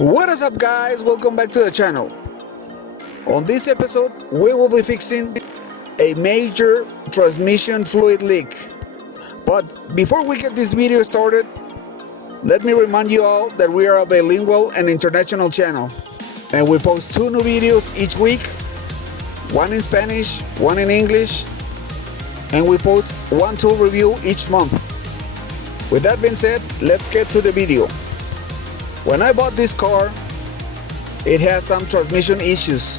What is up, guys? Welcome back to the channel. On this episode, we will be fixing a major transmission fluid leak. But before we get this video started, let me remind you all that we are a bilingual and international channel, and we post 2 new videos each week, one in Spanish, one in English, and we post 1 tool review each month. With that being said, let's get to the video. When I bought this car, it had some transmission issues,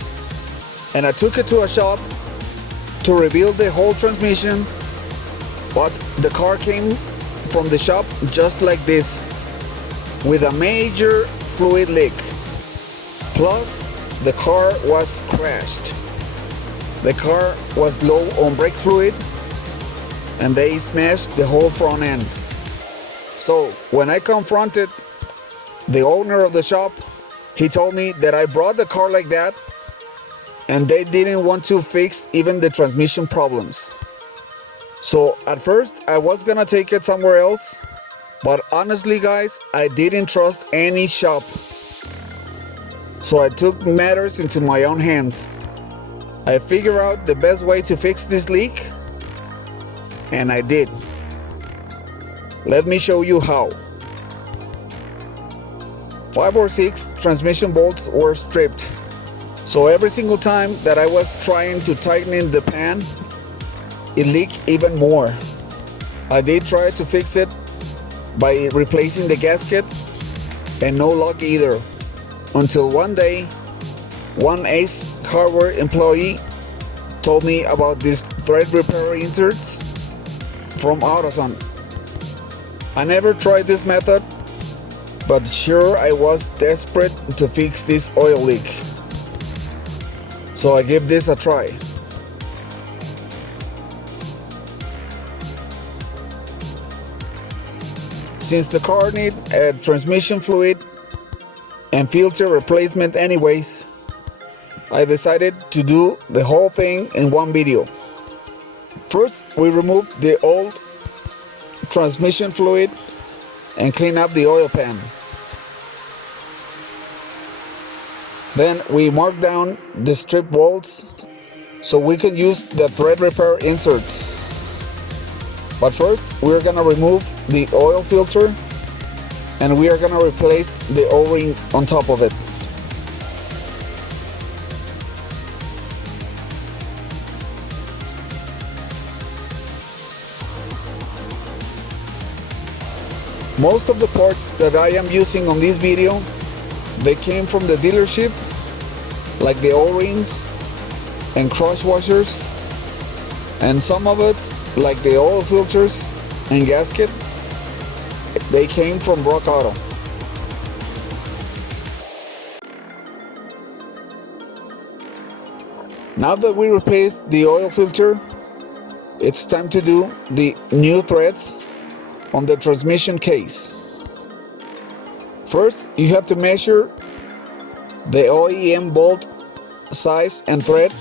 and I took it to a shop to rebuild the whole transmission, but the car came from the shop just like this, with a major fluid leak. Plus, the car was crashed. The car was low on brake fluid, and they smashed the whole front end. So, when I confronted the owner of the shop, he told me that I brought the car like that and they didn't want to fix even the transmission problems. So at first I was gonna take it somewhere else, but honestly guys, I didn't trust any shop. So I took matters into my own hands. I figured out the best way to fix this leak, and I did. Let me show you how. 5 or 6 transmission bolts were stripped. So every single time that I was trying to tighten in the pan, it leaked even more. I did try to fix it by replacing the gasket, and no luck either. Until one day, one Ace Hardware employee told me about these thread repair inserts from AutoZone. I never tried this method, but sure, I was desperate to fix this oil leak. So I gave this a try. Since the car needs a transmission fluid and filter replacement anyways, I decided to do the whole thing in one video. First, we removed the old transmission fluid and clean up the oil pan. Then we mark down the strip bolts so we can use the thread repair inserts. But first, we're gonna remove the oil filter and we are gonna replace the O-ring on top of it. Most of the parts that I am using on this video, they came from the dealership, like the O-rings and crush washers, and some of it, like the oil filters and gasket, they came from Rock Auto. Now that we replaced the oil filter, it's time to do the new threads on the transmission case. First, you have to measure the OEM bolt size and thread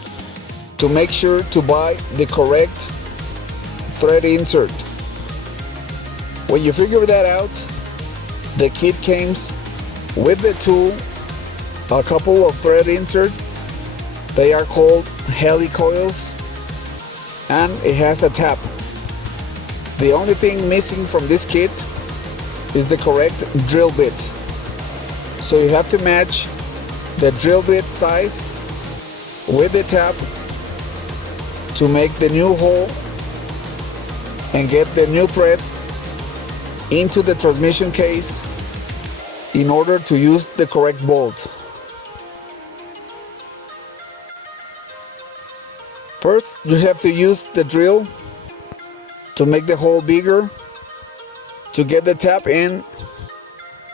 to make sure to buy the correct thread insert. When you figure that out, the kit comes with the tool, a couple of thread inserts. They are called helicoils, and it has a tap. The only thing missing from this kit is the correct drill bit. So you have to match the drill bit size with the tap to make the new hole and get the new threads into the transmission case in order to use the correct bolt. First, you have to use the drill to make the hole bigger, to get the tap in,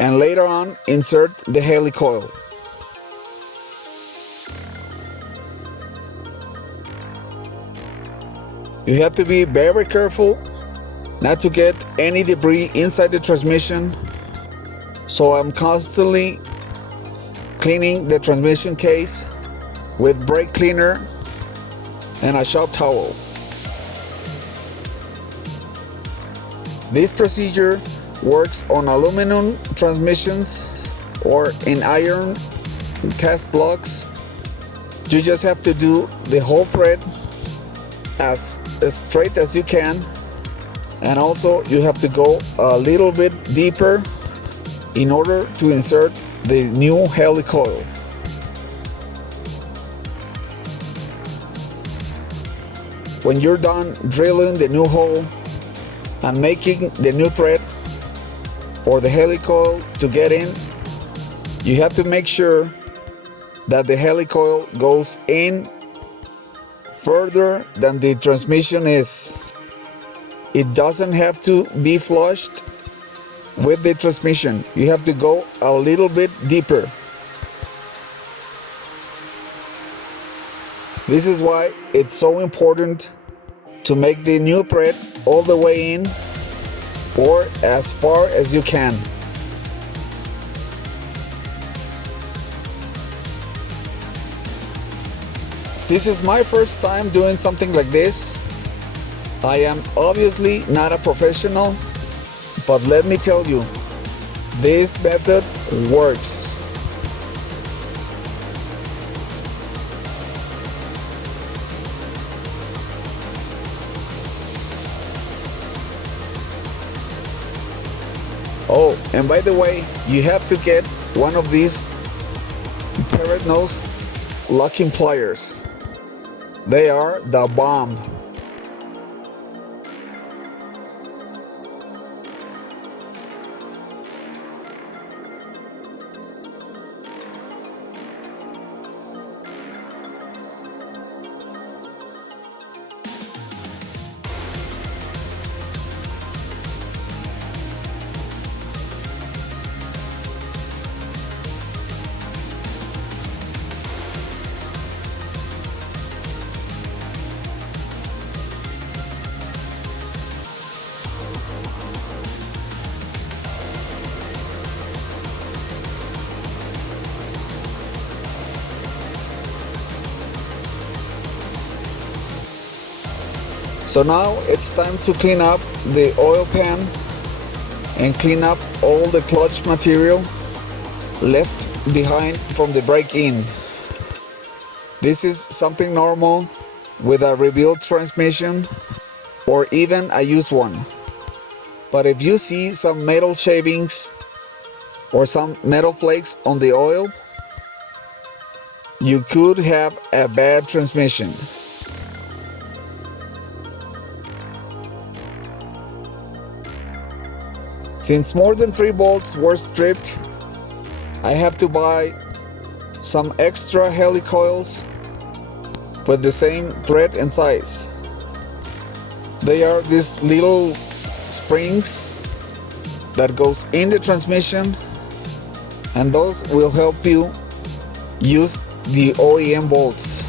and later on insert the helicoil. You have to be very careful not to get any debris inside the transmission, so I'm constantly cleaning the transmission case with brake cleaner and a shop towel. This procedure works on aluminum transmissions or in iron cast blocks, you just have to do the whole thread as straight as you can, and also you have to go a little bit deeper in order to insert the new helicoil. When you're done drilling the new hole and making the new thread for the helicoil to get in, you have to make sure that the helicoil goes in further than the transmission is. It doesn't have to be flushed with the transmission. You have to go a little bit deeper. This is why it's so important to make the new thread all the way in, or as far as you can. This is my first time doing something like this. I am obviously not a professional, but let me tell you, this method works. Oh, and by the way, you have to get one of these parrot nose locking pliers. They are the bomb. So now it's time to clean up the oil pan and clean up all the clutch material left behind from the break-in. This is something normal with a rebuilt transmission or even a used one. But if you see some metal shavings or some metal flakes on the oil, you could have a bad transmission. Since more than 3 bolts were stripped, I have to buy some extra helicoils with the same thread and size. They are these little springs that goes in the transmission, and those will help you use the OEM bolts.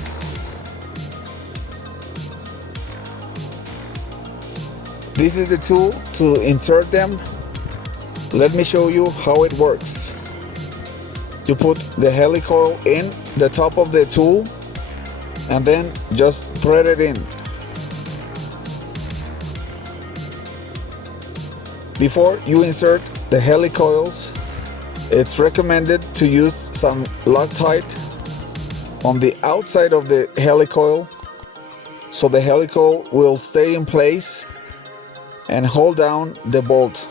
This is the tool to insert them. Let me show you how it works. You put the helicoil in the top of the tool and then just thread it in. Before you insert the helicoils, it's recommended to use some Loctite on the outside of the helicoil so the helicoil will stay in place and hold down the bolt.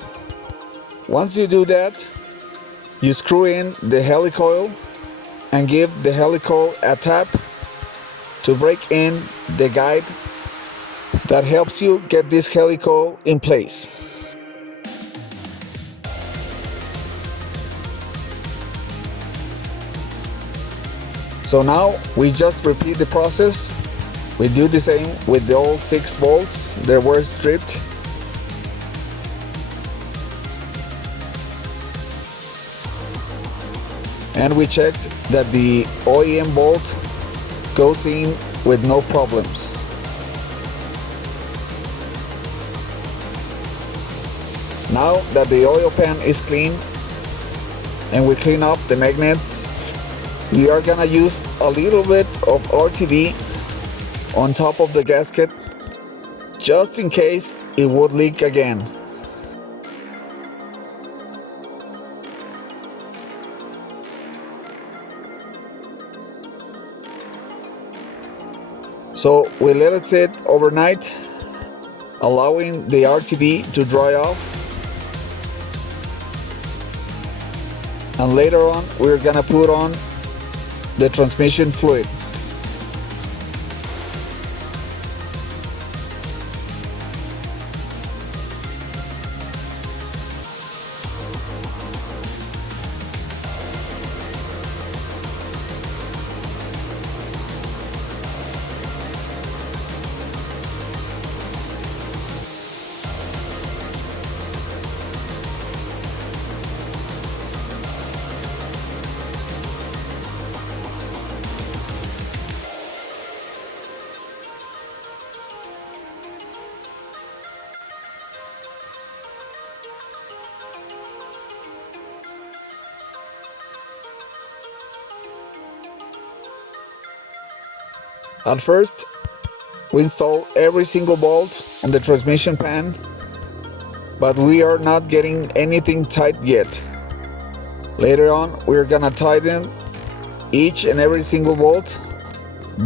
Once you do that, you screw in the helicoil and give the helicoil a tap to break in the guide that helps you get this helicoil in place. So now we just repeat the process. We do the same with the all 6 bolts that were stripped. And we checked that the OEM bolt goes in with no problems. Now that the oil pan is clean and we clean off the magnets, we are gonna use a little bit of RTV on top of the gasket just in case it would leak again. So we let it sit overnight, allowing the RTB to dry off. And later on, we're gonna put on the transmission fluid. At first, we install every single bolt on the transmission pan, but we are not getting anything tight yet. Later on, we're gonna tighten each and every single bolt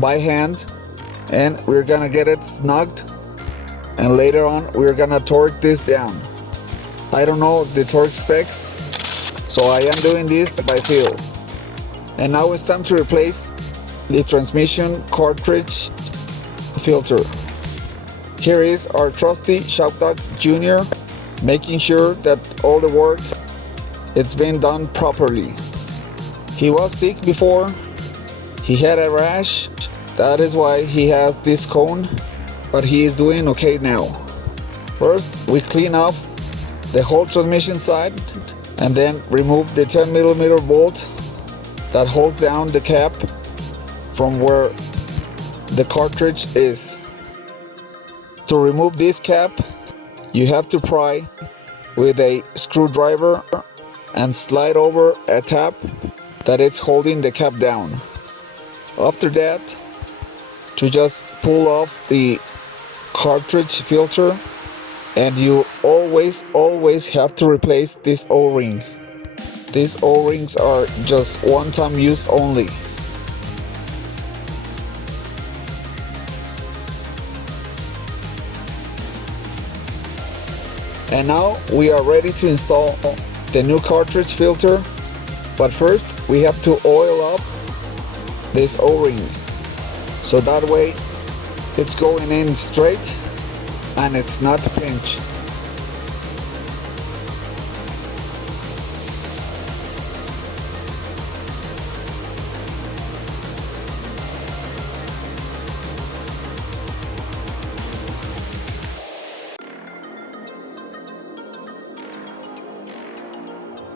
by hand, and we're gonna get it snugged, and later on we're gonna torque this down. I don't know the torque specs, so I am doing this by feel. And now it's time to replace the transmission cartridge filter. Here is our trusty Shockdog Jr. making sure that all the work it's been done properly. He was sick before, he had a rash, that is why he has this cone, but he is doing okay now. First, we clean off the whole transmission side and then remove the 10mm bolt that holds down the cap from where the cartridge is. To remove this cap, you have to pry with a screwdriver and slide over a tab that it's holding the cap down. After that, to just pull off the cartridge filter, and you always have to replace this O-ring. These O-rings are just one-time use only. And now we are ready to install the new cartridge filter, but first we have to oil up this O-ring, so that way it's going in straight and it's not pinched.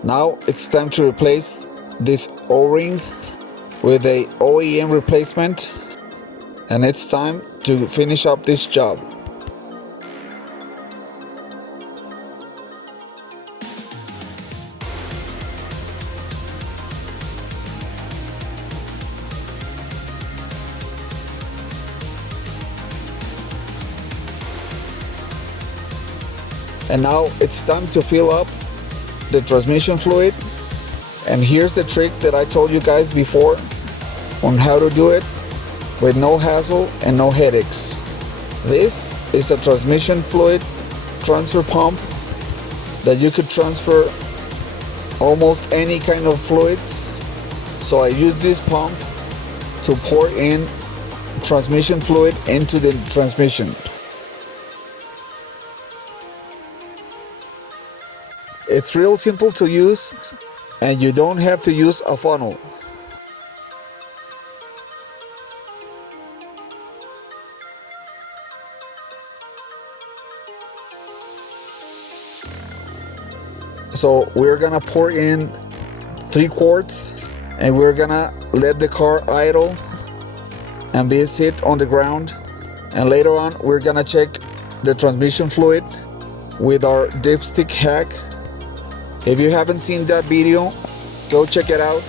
Now it's time to replace this O-ring with a OEM replacement, and it's time to finish up this job. And now it's time to fill up the transmission fluid, and here's the trick that I told you guys before on how to do it with no hassle and no headaches. This is a transmission fluid transfer pump that you could transfer almost any kind of fluids. So I use this pump to pour in transmission fluid into the transmission. It's real simple to use, and you don't have to use a funnel. So we're gonna pour in 3 quarts, and we're gonna let the car idle and be sit on the ground, and later on we're gonna check the transmission fluid with our dipstick hack. If you haven't seen that video, go check it out.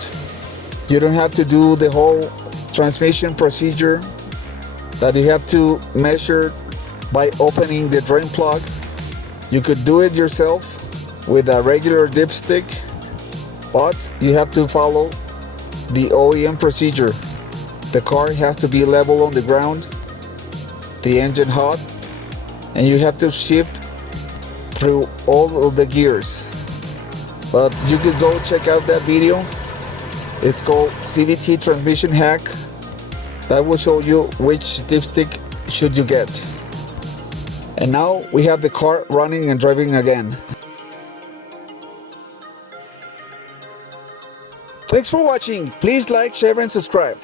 You don't have to do the whole transmission procedure that you have to measure by opening the drain plug. You could do it yourself with a regular dipstick, but you have to follow the OEM procedure. The car has to be level on the ground, the engine hot, and you have to shift through all of the gears. But you could go check out that video. It's called CVT transmission hack. That will show you which dipstick should you get. And now we have the car running and driving again. Thanks for watching. Please like, share and subscribe.